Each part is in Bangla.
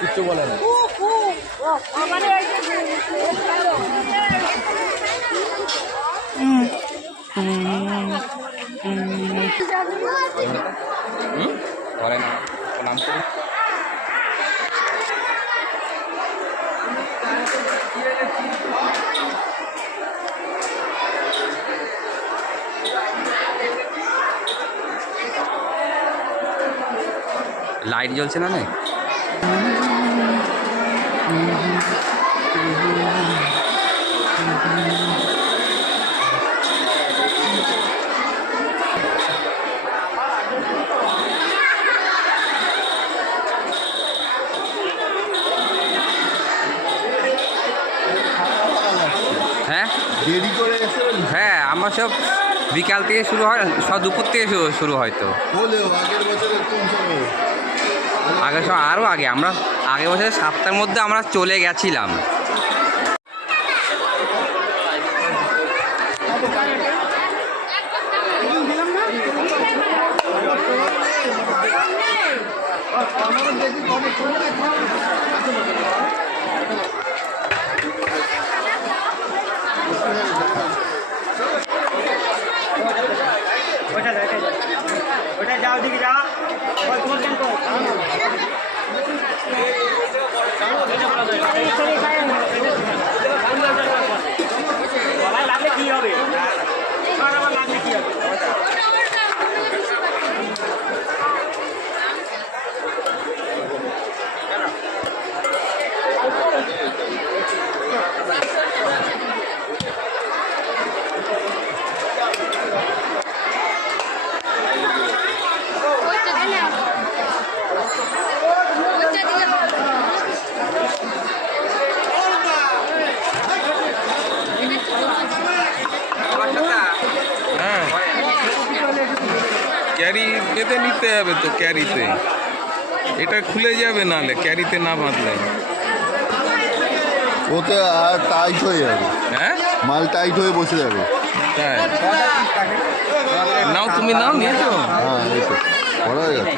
কিচ্ছু বলে না। লাইট জ্বলছে না নে হ্যাঁ দেরি করে এসে হ্যাঁ আমার সব বিকাল থেকে শুরু হয়, সব দুপুর থেকে শুরু হয় তো। বলেও আগের বছরে কোন সময় আগের সময় আরও আগে, আমরা আগের বছর 7টার মধ্যে আমরা চলে গেছিলাম। যাও দিকে যাও লাগলে কি হবে, লাগলে কি হবে? ক্যারি বেঁধে নিতে হবে তো, ক্যারিতে এটা খুলে যাবে, নাহলে ক্যারিতে না বাঁধলে ওতে আর টাইট হয়ে যাবে। হ্যাঁ মাল টাইট হয়ে বসে যাবে। তাই নাও, তুমি নাও, নিয়েছো? হ্যাঁ এই তো বড় হয়ে গেছে।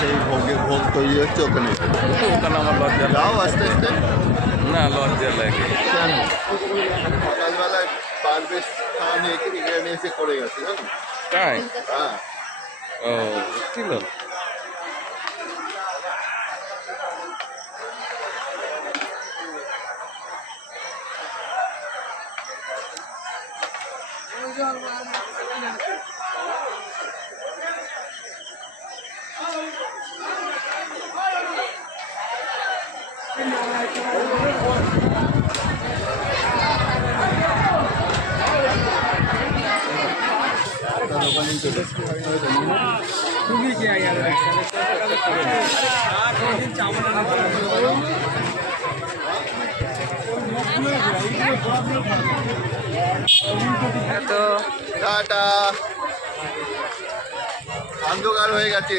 সেই ভোগ তৈরি হচ্ছে ওখানে। ওখানে আমার লজ্জা যাও আস্তে আস্তে। না, লজ্জা লাগে। কেন সকালবেলায় পারবেশ খান এখানে এসে করে গেছে জানো? তাই? হ্যাঁ ও ছিল। টাটা, অন্ধকার হয়ে গেছে।